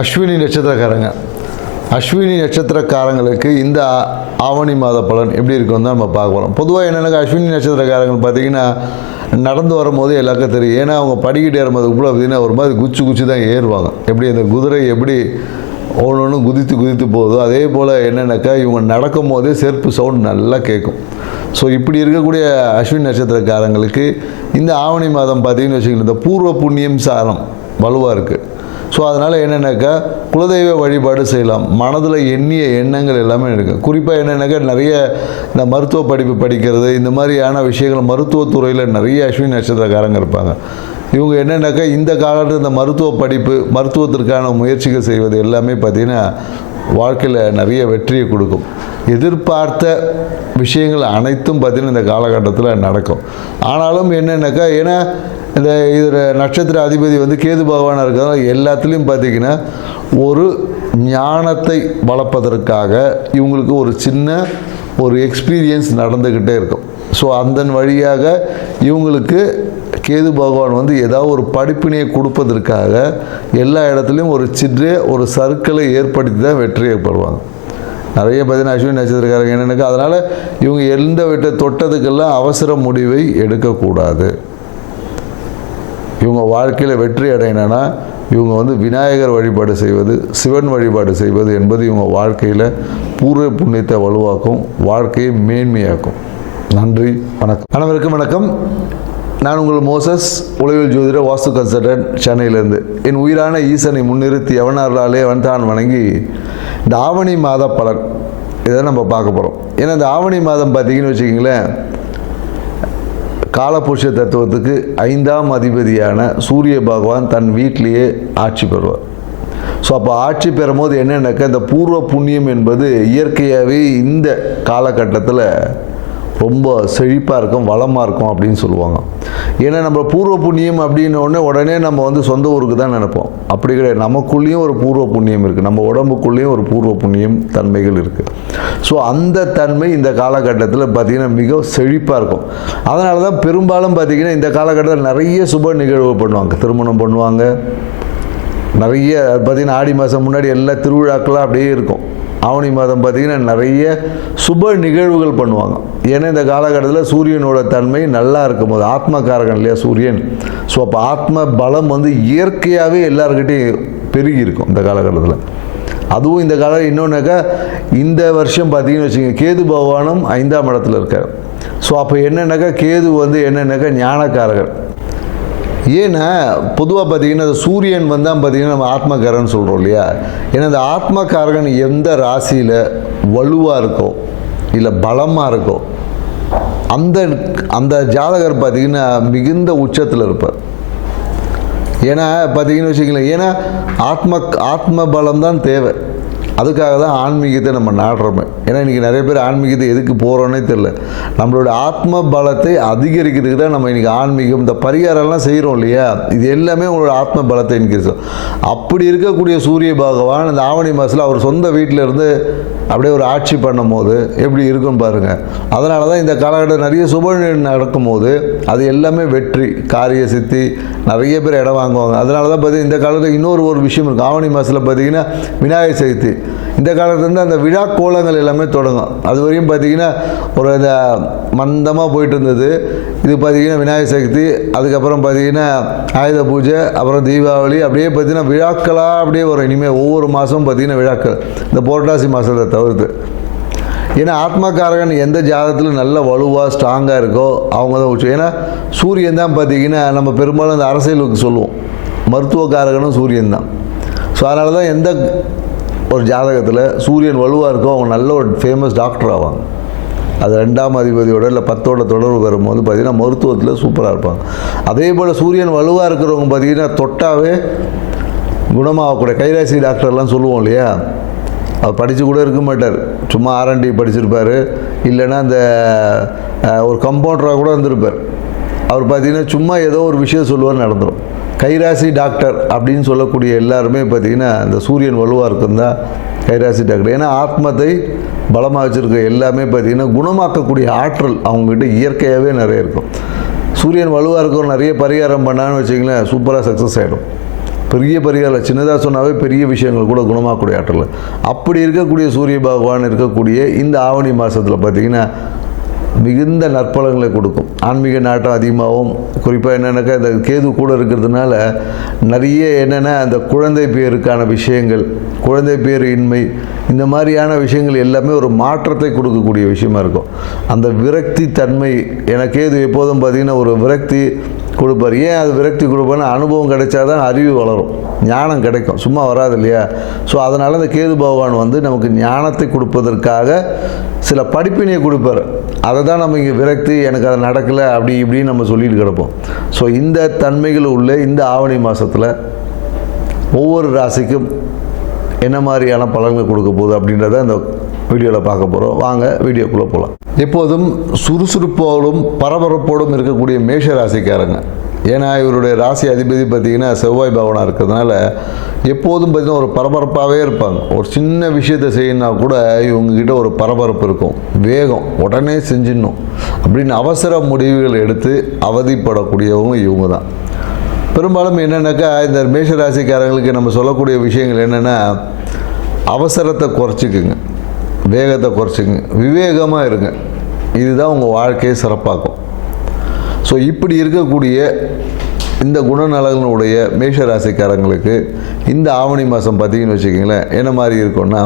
அஸ்வினி நட்சத்திரக்காரங்க, அஸ்வினி நட்சத்திரக்காரங்களுக்கு இந்த ஆவணி மாத பலன் எப்படி இருக்குன்னு தான் நம்ம பார்க்க போகிறோம். பொதுவாக என்னென்னா அஸ்வினி நட்சத்திரக்காரங்க பார்த்திங்கன்னா நடந்து வரும்போது எல்லாருக்கும் தெரியும். ஏன்னா அவங்க படிக்கிட்டு ஏறும்போது கூட பார்த்திங்கன்னா ஒரு மாதிரி குச்சி தான் ஏறுவாங்க. எப்படி அந்த குதிரை எப்படி ஒன்று குதித்து போகுதோ அதே போல் என்னென்னாக்கா இவங்க நடக்கும் போதே செருப்பு சவுண்ட் நல்லா கேட்கும். ஸோ இப்படி இருக்கக்கூடிய அஸ்வினி நட்சத்திரக்காரங்களுக்கு இந்த ஆவணி மாதம் பார்த்திங்கன்னு வச்சுக்கோங்க, இந்த பூர்வ புண்ணியம் சாரம் வலுவாக இருக்குது. ஸோ அதனால் என்னென்னாக்கா குலதெய்வ வழிபாடு செய்யலாம். மனதில் எண்ணிய எண்ணங்கள் எல்லாமே இருக்குது. குறிப்பாக என்னென்னாக்கா நிறைய இந்த மருத்துவ படிப்பு படிக்கிறது, இந்த மாதிரியான விஷயங்கள் மருத்துவத்துறையில் நிறைய அஸ்வினி நட்சத்திரக்காரங்க இருப்பாங்க. இவங்க என்னென்னாக்கா இந்த காலத்தில் இந்த மருத்துவ படிப்பு மருத்துவத்திற்கான முயற்சிகள் செய்வது எல்லாமே பார்த்திங்கன்னா வாழ்க்கையில் நிறைய வெற்றியை கொடுக்கும். எதிர்பார்த்த விஷயங்கள் அனைத்தும் பார்த்திங்கன்னா இந்த காலகட்டத்தில் நடக்கும். ஆனாலும் என்னென்னாக்கா ஏன்னா இந்த இதில் நட்சத்திர அதிபதி வந்து கேது பகவானாக இருக்கிறதால எல்லாத்துலேயும் பார்த்திங்கன்னா ஒரு ஞானத்தை வளர்ப்பதற்காக இவங்களுக்கு ஒரு சின்ன ஒரு எக்ஸ்பீரியன்ஸ் நடந்துக்கிட்டே இருக்கும். ஸோ அதன் வழியாக இவங்களுக்கு கேது பகவான் வந்து ஏதாவது ஒரு படிப்பினையை கொடுப்பதற்காக எல்லா இடத்துலையும் ஒரு சிறிய ஒரு சர்க்கிளை ஏற்படுத்தி தான் வெற்றியை பெறுவாங்க. நிறைய பார்த்தீங்கன்னா அஸ்வினி நட்சத்திரக்காரங்க என்னென்னாக்கா அதனால் இவங்க எந்த வீட்டை தொட்டதுக்கெல்லாம் அவசர முடிவை எடுக்கக்கூடாது. இவங்க வாழ்க்கையில் வெற்றி அடையணும்னா இவங்க வந்து விநாயகர் வழிபாடு செய்வது, சிவன் வழிபாடு செய்வது என்பது இவங்க வாழ்க்கையில் பூர்வ புண்ணியத்தை வலுவாக்கும், வாழ்க்கையை மேன்மையாக்கும். நன்றி, வணக்கம். அனைவருக்கும் வணக்கம். நான் உங்கள் மோசஸ், உளவியல் ஜோதிடர், வாஸ்து கன்சல்டன்ட், சென்னையிலேருந்து. என் உயிரான ஈசனை முன்னிறுத்தி எவனார்களாலே தான் வணங்கி இந்த ஆவணி மாத பலன் இதை நம்ம பார்க்க போகிறோம். ஏன்னா இந்த ஆவணி மாதம் பார்த்திங்கன்னு வச்சுக்கிங்களேன், காலபுருஷ தத்துவத்துக்கு 5ஆம் அதிபதியான சூரிய பகவான் தன் வீட்டிலேயே ஆட்சி பெறுவார். ஸோ அப்போ ஆட்சி பெறும்போது என்னென்னாக்கா இந்த பூர்வ புண்ணியம் என்பது இயற்கையாகவே இந்த காலகட்டத்தில் ரொம்ப செழிப்பாக இருக்கும், வளமாக இருக்கும் அப்படின்னு சொல்லுவாங்க. ஏன்னா நம்ம பூர்வ புண்ணியம் அப்படின்னோடனே உடனே நம்ம வந்து சொந்த ஊருக்கு தான் நினைப்போம். அப்படி கிடையாது. நமக்குள்ளேயும் ஒரு பூர்வ புண்ணியம் இருக்குது, நம்ம உடம்புக்குள்ளேயும் ஒரு பூர்வ புண்ணியம் தன்மைகள் இருக்குது. ஸோ அந்த தன்மை இந்த காலகட்டத்தில் பார்த்திங்கன்னா மிக செழிப்பாக இருக்கும். அதனால தான் பெரும்பாலும் பார்த்திங்கன்னா இந்த காலகட்டத்தில் நிறைய சுப நிகழ்வு பண்ணுவாங்க. திருமணம் பண்ணுவாங்க, நிறைய பார்த்திங்கன்னா ஆடி மாதம் முன்னாடி எல்லா திருவிழாக்களாக அப்படியே இருக்கும். ஆவணி மாதம் பார்த்திங்கன்னா நிறைய சுப நிகழ்வுகள் பண்ணுவாங்க. ஏன்னா இந்த காலகட்டத்தில் சூரியனோட தன்மை நல்லா இருக்கும்போது, ஆத்மகாரகன் இல்லையா சூரியன். ஸோ அப்போ ஆத்ம பலம் வந்து இயற்கையாகவே எல்லாருக்கிட்டையும் பெருகி இருக்கும் இந்த காலகட்டத்தில். அதுவும் இந்த காலம் இன்னொன்றுக்கா இந்த வருஷம் பார்த்திங்கன்னு வச்சுக்கோங்க, கேது பகவானும் 5ஆம் இடத்துல இருக்கார். ஸோ அப்போ என்னென்னாக்கா கேது வந்து என்னென்னாக்கா ஞானக்காரகர். ஏன்னா பொதுவாக பார்த்திங்கன்னா சூரியன் வந்தால் பார்த்திங்கன்னா நம்ம ஆத்மகாரகன் சொல்கிறோம் இல்லையா. ஏன்னா இந்த ஆத்மகாரகன் எந்த ராசியில் வலுவாக இருக்கோ இல்லை பலமாக இருக்கோ அந்த அந்த ஜாதகர் பார்த்திங்கன்னா மிகுந்த உச்சத்தில் இருப்பார். ஏன்னா பார்த்திங்கன்னு வச்சுக்கங்களேன், ஏன்னா ஆத்ம பலம் தான் தேவை. அதுக்காக தான் ஆன்மீகத்தை நம்ம நாடுறோமே. ஏன்னா இன்றைக்கி நிறைய பேர் ஆன்மீகத்தை எதுக்கு போகிறோன்னே தெரில. நம்மளோட ஆத்ம பலத்தை அதிகரிக்கிறதுக்கு தான் நம்ம இன்றைக்கி ஆன்மீகம் இந்த பரிகாரம்லாம் செய்கிறோம் இல்லையா. இது எல்லாமே உங்களோட ஆத்ம பலத்தை இன்க்ரீஸ். அப்படி இருக்கக்கூடிய சூரிய பகவான் இந்த ஆவணி மாதத்தில் அவர் சொந்த வீட்டில் இருந்து அப்படியே ஒரு ஆட்சி பண்ணும் போது எப்படி இருக்குன்னு பாருங்கள். அதனால தான் இந்த காலகட்டம் நிறைய சுப நடக்கும்போது அது எல்லாமே வெற்றி, காரிய சித்தி, நிறைய பேர் இடம் வாங்குவாங்க. அதனால தான் பார்த்திங்கன்னா இந்த காலத்தில் இன்னொரு விஷயம் இருக்குது. ஆவணி மாதத்தில் பார்த்திங்கன்னா விநாயகர் சதுர்த்தி. இந்த காலத்துலேருந்து அந்த விழா கோலங்கள் எல்லாமே தொடங்கும். அது வரையும் பார்த்திங்கன்னா ஒரு இந்த மந்தமாக போயிட்டு இருந்தது. இது பார்த்திங்கன்னா விநாயகர் சதுர்த்தி, அதுக்கப்புறம் பார்த்திங்கன்னா ஆயுத பூஜை, அப்புறம் தீபாவளி, அப்படியே பார்த்திங்கன்னா விழாக்களாக அப்படியே வரும். இனிமேல் ஒவ்வொரு மாதமும் பார்த்திங்கன்னா விழாக்கள், இந்த புரட்டாசி மாதத்தை தவிர்த்து. ஏன்னா ஆத்மகாரகன் எந்த ஜாதகத்தில் நல்ல வலுவாக ஸ்ட்ராங்காக இருக்கோ அவங்க தான் உச்சம். ஏன்னா சூரியன் தான் பார்த்திங்கன்னா நம்ம பெரும்பாலும் அந்த அரசியலுக்கு சொல்லுவோம், மருத்துவக்காரகனும் சூரியன் தான். ஸோ அதனால தான் எந்த ஒரு ஜாதகத்தில் சூரியன் வலுவாக இருக்கோ அவங்க நல்ல ஒரு ஃபேமஸ் டாக்டர் ஆவாங்க. அது 2ஆம் அதிபதியோட இல்லை 10ஓட தொடர்பு வரும்போது பார்த்திங்கன்னா மருத்துவத்தில் சூப்பராக இருப்பாங்க. அதே போல் சூரியன் வலுவாக இருக்கிறவங்க பார்த்திங்கன்னா தொட்டாவே குணமாகக்கூடிய கைராசி டாக்டர்லாம் சொல்லுவோம் இல்லையா. அவர் படித்து கூட இருக்க மாட்டார், சும்மா R&D படிச்சிருப்பார், இல்லைன்னா அந்த ஒரு கம்பவுண்டராக கூட இருந்திருப்பார். அவர் பார்த்திங்கன்னா சும்மா ஏதோ ஒரு விஷயம் சொல்லுவார், நடந்துடும். கைராசி டாக்டர் அப்படின்னு சொல்லக்கூடிய எல்லாருமே பார்த்திங்கன்னா இந்த சூரியன் வலுவாக இருக்குன்னு தான் கைராசி டாக்டர். ஏன்னா ஆத்மத்தை பலமாக வச்சுருக்க எல்லாமே பார்த்திங்கன்னா குணமாக்கக்கூடிய ஆற்றல் அவங்ககிட்ட இயற்கையாகவே நிறைய இருக்கும். சூரியன் வலுவாக இருக்கும், நிறைய பரிகாரம் பண்ணான்னு வச்சிங்களேன், சூப்பராக சக்ஸஸ் ஆகிடும். பெரிய பரிகாரம் சின்னதாக சொன்னாவே பெரிய விஷயங்கள் கூட குணமாகக்கூடிய ஆற்றல். அப்படி இருக்கக்கூடிய சூரிய பகவான் இருக்கக்கூடிய இந்த ஆவணி மாதத்தில் பார்த்திங்கன்னா மிகுந்த நற்பலங்களை கொடுக்கும். ஆன்மீக நாட்டம் அதிகமாகவும், குறிப்பாக என்னென்னாக்கா இந்த கேது கூட இருக்கிறதுனால நிறைய என்னென்னா அந்த குழந்தை பேருக்கான விஷயங்கள், குழந்தை பேர் இன்மை, இந்த மாதிரியான விஷயங்கள் எல்லாமே ஒரு மாற்றத்தை கொடுக்கக்கூடிய விஷயமா இருக்கும். அந்த விரக்தி தன்மை, எனக்கு கேது எப்போதும் பார்த்திங்கன்னா ஒரு விரக்தி கொடுப்பார். ஏன் அது விரக்தி கொடுப்பார்னா அனுபவம் கிடைச்சா தான் அறிவு வளரும், ஞானம் கிடைக்கும், சும்மா வராது இல்லையா? ஸோ அதனால் அந்த கேது பகவான் வந்து நமக்கு ஞானத்தை கொடுப்பதற்காக சில படிப்பினையை கொடுப்பார். அதை தான் நம்ம இங்கே விரக்தி, எனக்கு அது நடக்கலை அப்படி இப்படின்னு நம்ம சொல்லிட்டு கிடப்போம். ஸோ இந்த தன்மைகள் உள்ள இந்த ஆவணி மாதத்தில் ஒவ்வொரு ராசிக்கும் என்ன மாதிரியான பலன்கள் கொடுக்க போகுது அப்படின்றத இந்த வீடியோவில் பார்க்க போகிறோம். வாங்க வீடியோக்குள்ளே போகலாம். எப்போதும் சுறுசுறுப்போடும் பரபரப்போடும் இருக்கக்கூடிய மேஷ ராசிக்காரங்க, ஏன்னா இவருடைய ராசி அதிபதி பார்த்திங்கன்னா செவ்வாய் பகவானாக இருக்கிறதுனால எப்போதும் பார்த்திங்கன்னா ஒரு பரபரப்பாகவே இருப்பாங்க. ஒரு சின்ன விஷயத்தை செய்யணுன்னா கூட இவங்ககிட்ட ஒரு பரபரப்பு இருக்கும், வேகம், உடனே செஞ்சிடணும் அப்படின்னு அவசர முடிவுகள் எடுத்து அவதிப்படக்கூடியவங்க இவங்க தான். பெரும்பாலும் என்னென்னாக்கா இந்த மேஷ ராசிக்காரங்களுக்கு நம்ம சொல்லக்கூடிய விஷயங்கள் என்னென்னா, அவசரத்தை குறைச்சிக்குங்க, வேகத்தை குறைச்சிக்குங்க, விவேகமாக இருங்க, இதுதான் உங்கள் வாழ்க்கையை சிறப்பாக்கும். ஸோ இப்படி இருக்கக்கூடிய இந்த குணநலங்களுடைய மேஷ ராசிக்காரங்களுக்கு இந்த ஆவணி மாதம் பார்த்திங்கன்னு வச்சுக்கிங்களேன் என்ன மாதிரி இருக்குன்னா,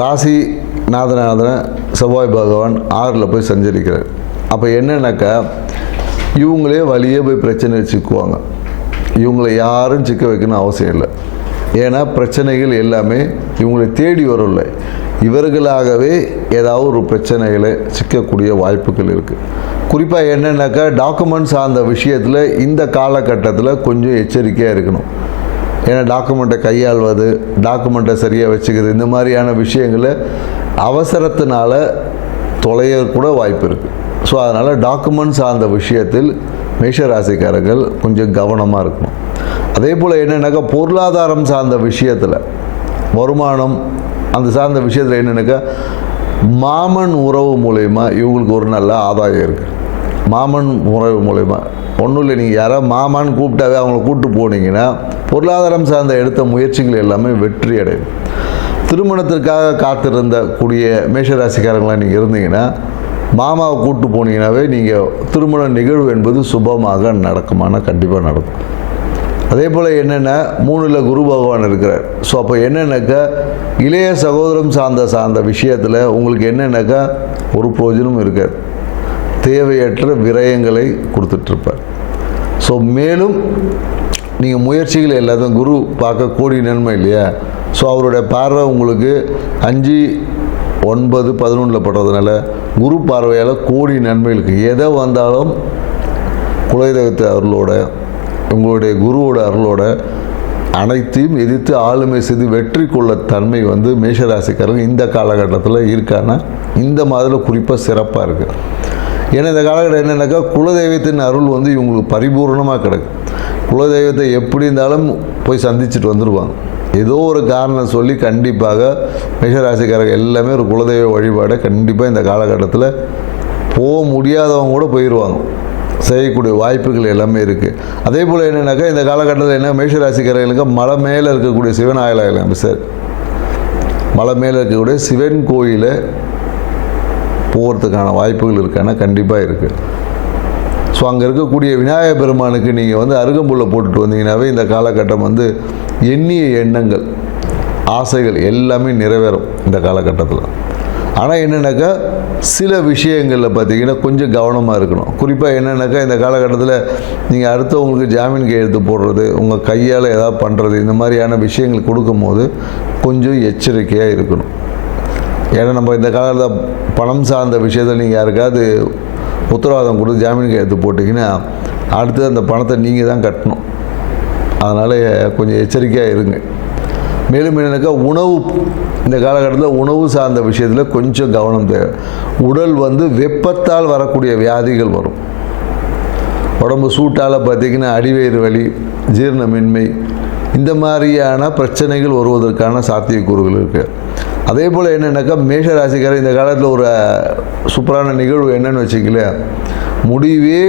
ராசி நாதன செவ்வாய் பகவான் 6ல் போய் சஞ்சரிக்கிறார். அப்போ என்னன்னாக்கா இவங்களே வழியே போய் பிரச்சனை சிக்குவாங்க. இவங்களை யாரும் சிக்க வைக்கணும் அவசியம் இல்லை. ஏன்னா பிரச்சனைகள் எல்லாமே இவங்களை தேடி வரும்ல, இவர்களாகவே ஏதாவது ஒரு பிரச்சனைகளை சிக்கக்கூடிய வாய்ப்புகள் இருக்குது. குறிப்பாக என்னென்னாக்கா டாக்குமெண்ட்ஸ் சார்ந்த விஷயத்தில் இந்த காலகட்டத்தில் கொஞ்சம் எச்சரிக்கையாக இருக்கணும். ஏன்னா டாக்குமெண்ட்டை கையாள்வது, டாக்குமெண்ட்டை சரியாக வச்சுக்கிறது, இந்த மாதிரியான விஷயங்களை அவசரத்தினால தொலையக்கூட வாய்ப்பு இருக்குது. ஸோ அதனால் டாக்குமெண்ட் சார்ந்த விஷயத்தில் மேஷராசிக்காரர்கள் கொஞ்சம் கவனமாக இருக்கணும். அதே போல் என்னென்னாக்கா பொருளாதாரம் சார்ந்த விஷயத்தில், வருமானம் அந்த சார்ந்த விஷயத்தில் என்னென்னாக்கா மாமன் உறவு மூலயமா இவங்களுக்கு ஒரு நல்ல ஆதாயம் இருக்குது. மாமன் உறவு மூலயமா ஒன்றும் இல்லை, நீங்கள் யாராவது மாமான்னு கூப்பிட்டாவே அவங்கள கூப்பிட்டு போனீங்கன்னா பொருளாதாரம் சார்ந்த எடுத்த முயற்சிகள் எல்லாமே வெற்றி அடையும். திருமணத்திற்காக காத்திருந்த கூடிய மேஷராசிக்காரங்களாக நீங்கள் இருந்தீங்கன்னா மாமாவை கூப்பிட்டு போனீங்கன்னாவே நீங்கள் திருமண நிகழ்வு என்பது சுபமாக நடக்குமானா கண்டிப்பாக நடக்கும். அதே போல் என்னென்னா 3ல் குரு பகவான் இருக்கிறார். ஸோ அப்போ என்னென்னாக்கா இளைய சகோதரம் சார்ந்த விஷயத்தில் உங்களுக்கு என்னென்னாக்கா ஒரு பிரயோஜனமும் இருக்காது, தேவையற்ற விரயங்களை கொடுத்துட்ருப்பார். ஸோ மேலும் நீங்கள் முயற்சிகள் எல்லாத்தையும் குரு பார்க்க கோடி நன்மை இல்லையா? ஸோ அவருடைய பார்வை உங்களுக்கு 5, 9, 11 படுறதுனால குரு பார்வையால் கோடி நன்மைகளுக்கு எதை வந்தாலும் குலதெய்வத்தை அருளோட, உங்களுடைய குருவோட அருளோட அனைத்தையும் எதிர்த்து ஆளுமை செய்து வெற்றி கொள்ள தன்மை வந்து மேஷராசிக்காரங்க இந்த காலகட்டத்தில் இருக்கான்னா இந்த மாதிரியில் குறிப்பாக சிறப்பாக இருக்குது. ஏன்னா இந்த காலகட்டம் என்னென்னாக்கா குலதெய்வத்தின் அருள் வந்து இவங்களுக்கு பரிபூர்ணமாக கிடைக்கும். குலதெய்வத்தை எப்படி இருந்தாலும் போய் சந்திச்சுட்டு வந்துடுவாங்க. ஏதோ ஒரு காரணம் சொல்லி கண்டிப்பாக மேஷராசிக்காரங்க எல்லாமே ஒரு குலதெய்வ வழிபாடை கண்டிப்பாக இந்த காலகட்டத்தில் போக முடியாதவங்க கூட போயிடுவாங்க, செய்யக்கூடிய வாய்ப்புகள் எல்லாமே இருக்குது. அதே போல் என்னென்னாக்கா இந்த காலகட்டத்தில் என்ன மேஷராசிக்காரர்களுக்கு மலை மேலே இருக்கக்கூடிய சிவன் ஆலயம் சார், மலை மேலே இருக்கக்கூடிய சிவன் கோயிலை போகிறதுக்கான வாய்ப்புகள் இருக்கான்னா கண்டிப்பாக இருக்குது. ஸோ அங்கே இருக்கக்கூடிய விநாயகர் பெருமானுக்கு நீங்கள் வந்து அருகம்புல்லை போட்டுட்டு வந்தீங்கன்னாவே இந்த காலகட்டம் வந்து எண்ணிய எண்ணங்கள், ஆசைகள் எல்லாமே நிறைவேறும் இந்த காலகட்டத்தில். ஆனால் என்னென்னாக்கா சில விஷயங்களில் பார்த்திங்கன்னா கொஞ்சம் கவனமாக இருக்கணும். குறிப்பாக என்னென்னாக்கா இந்த காலகட்டத்தில் நீங்கள் அடுத்தவங்களுக்கு ஜாமீன் கையெழுத்து போடுறது, உங்கள் கையால் ஏதாவது பண்ணுறது, இந்த மாதிரியான விஷயங்கள் கொடுக்கும்போது கொஞ்சம் எச்சரிக்கையாக இருக்கணும். ஏன்னா நம்ம இந்த காலத்தில் பணம் சார்ந்த விஷயத்தில் நீங்கள் யாருக்காவது உத்தரவாதம் கொடுத்து ஜாமீன் கையெழுத்து போட்டிங்கன்னா அடுத்து அந்த பணத்தை நீங்கள் தான் கட்டணும். அதனால் கொஞ்சம் எச்சரிக்கையாக இருங்க. மேலும் என்னென்னாக்கா உணவு, இந்த காலகட்டத்தில் உணவு சார்ந்த விஷயத்தில் கொஞ்சம் கவனம் தேவை. உடல் வந்து வெப்பத்தால் வரக்கூடிய வியாதிகள் வரும். உடம்பு சூட்டால் பார்த்திங்கன்னா அடிவயிறு வலி, ஜீரணமின்மை, இந்த மாதிரியான பிரச்சனைகள் வருவதற்கான சாத்தியக்கூறுகள் இருக்குது. அதே போல் என்னென்னாக்கா மேஷராசிக்காரர் இந்த காலத்தில் ஒரு சூப்பரான நிகழ்வு என்னென்னு வச்சுக்கல, முடியவே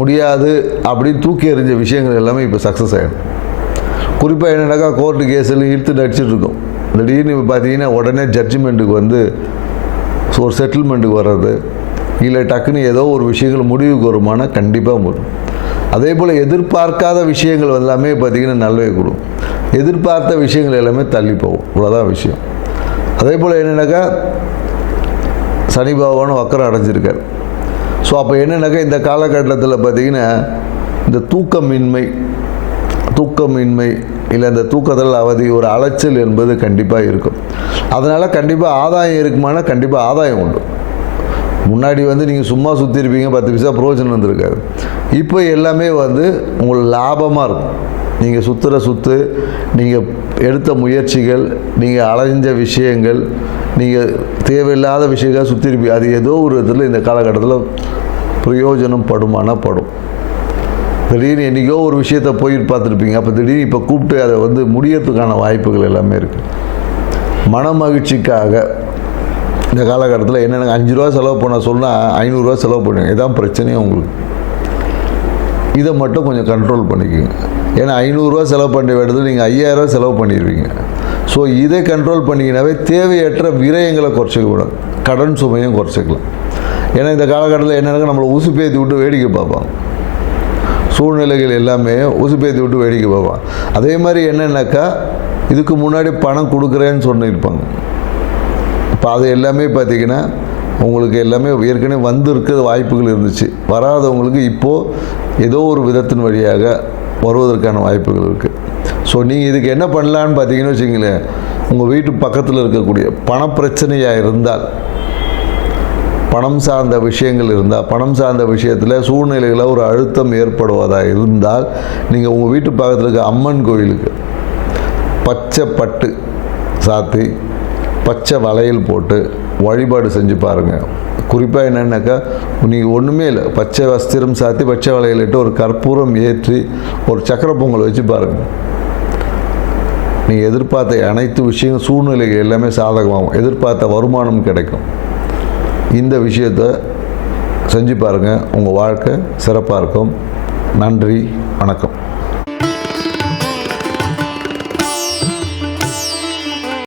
முடியாது அப்படின்னு தூக்கி எறிஞ்ச விஷயங்கள் எல்லாமே இப்போ சக்ஸஸ் ஆகிடும். குறிப்பாக என்னென்னாக்கா கோர்ட்டு கேஸில் இழுத்து நடிச்சிட்டு இருக்கோம். திடீர்னு இப்போ பார்த்தீங்கன்னா உடனே ஜட்ஜ்மெண்ட்டுக்கு வந்து ஒரு செட்டில்மெண்ட்டுக்கு வர்றது, இல்லை டக்குன்னு ஏதோ ஒரு விஷயங்கள் முடிவுக்கு வருமானா கண்டிப்பாக வரும். அதே போல் எதிர்பார்க்காத விஷயங்கள் எல்லாமே பார்த்திங்கன்னா நல்லவே கொடுக்கும். எதிர்பார்த்த விஷயங்கள் எல்லாமே தள்ளி போகும். இவ்வளோதான் விஷயம். அதே போல் என்னென்னாக்கா சனி பகவானும் வக்கரம் அடைஞ்சிருக்கார். ஸோ அப்போ என்னென்னாக்கா இந்த காலகட்டத்தில் பார்த்திங்கன்னா இந்த தூக்கமின்மை இல்லை இந்த தூக்கத்தில் அவதி, ஒரு அலைச்சல் என்பது கண்டிப்பாக இருக்கும். அதனால் கண்டிப்பாக ஆதாயம் இருக்குமானா கண்டிப்பாக ஆதாயம் உண்டு. முன்னாடி வந்து நீங்கள் சும்மா சுற்றிருப்பீங்க, 10 பைசா பிரயோஜனம் வந்திருக்காரு. இப்போ எல்லாமே வந்து உங்களுக்கு லாபமாக இருக்கும். நீங்கள் சுற்றுற சுற்று, நீங்கள் எடுத்த முயற்சிகள், நீங்கள் அலைஞ்ச விஷயங்கள், நீங்கள் தேவையில்லாத விஷயங்கள் சுற்றிருப்பீங்க. அது ஏதோ ஒரு விதத்தில் இந்த காலகட்டத்தில் பிரயோஜனம் படுமானா படும். திடீர்னு என்றைக்கோ ஒரு விஷயத்தை போய் பார்த்துருப்பீங்க, அப்போ திடீர்னு இப்போ கூப்பிட்டு அதை வந்து முடியறதுக்கான வாய்ப்புகள் எல்லாமே இருக்குது. மன மகிழ்ச்சிக்காக இந்த காலகட்டத்தில் என்னென்ன 5 ரூபா செலவு பண்ண சொன்னால் 500 ரூபா செலவு பண்ணுங்க. இதான் பிரச்சனையே உங்களுக்கு. இதை மட்டும் கொஞ்சம் கண்ட்ரோல் பண்ணிக்கோங்க. ஏன்னா 500 ரூபா செலவு பண்ண வேண்டியது நீங்கள் 5000 ரூபா செலவு பண்ணிடுவீங்க. ஸோ இதை கண்ட்ரோல் பண்ணிங்கனாவே தேவையற்ற விரயங்களை குறைச்சிக்கூடாது, கடன் சுமையும் குறைச்சிக்கலாம். ஏன்னா இந்த காலகட்டத்தில் என்னென்னா நம்மளை உசுப்பேற்றி விட்டு வேடிக்கை பார்ப்பாங்க. சூழ்நிலைகள் எல்லாமே உசுப்பேற்றி விட்டு வேடிக்கை பார்ப்பாங்க. அதே மாதிரி என்னென்னாக்கா இதுக்கு முன்னாடி பணம் கொடுக்குறேன்னு சொல்லியிருப்பாங்க. இப்போ அது எல்லாமே பார்த்திங்கன்னா உங்களுக்கு எல்லாமே ஏற்கனவே வந்திருக்கிற வாய்ப்புகள் இருந்துச்சு. வராதவங்களுக்கு இப்போது ஏதோ ஒரு விதத்தின் வழியாக வருவதற்கான வாய்ப்புகள் இருக்குது. ஸோ நீங்கள் இதுக்கு என்ன பண்ணலான்னு பார்த்தீங்கன்னு வச்சுங்களேன், உங்கள் வீட்டு பக்கத்தில் இருக்கக்கூடிய பணப்பிரச்சனையாக இருந்தால், பணம் சார்ந்த விஷயங்கள் இருந்தால், பணம் சார்ந்த விஷயத்தில் சூழ்நிலைகளில் ஒரு அழுத்தம் ஏற்படுவதாக இருந்தால், நீங்கள் உங்கள் வீட்டு பக்கத்தில் இருக்க அம்மன் கோயிலுக்கு பச்சை பட்டு சாத்தி பச்சை வளையல் போட்டு வழிபாடு செஞ்சு பாருங்கள். குறிப்பாக என்னென்னாக்கா நீங்கள் ஒன்றுமே இல்லை, பச்சை வஸ்திரம் சாத்தி பச்சை வளையலிட்டு ஒரு கற்பூரம் ஏற்றி ஒரு சக்கரை பொங்கல் வச்சு பாருங்கள். நீங்கள் எதிர்பார்த்த அனைத்து விஷயங்கள் சூழ்நிலைகள் எல்லாமே சாதகமாகும். எதிர்பார்த்த வருமானம் கிடைக்கும். இந்த விஷயத்தை செஞ்சு பாருங்கள். உங்கள் வாழ்க்கை சிறப்பாக இருக்கும். நன்றி, வணக்கம்.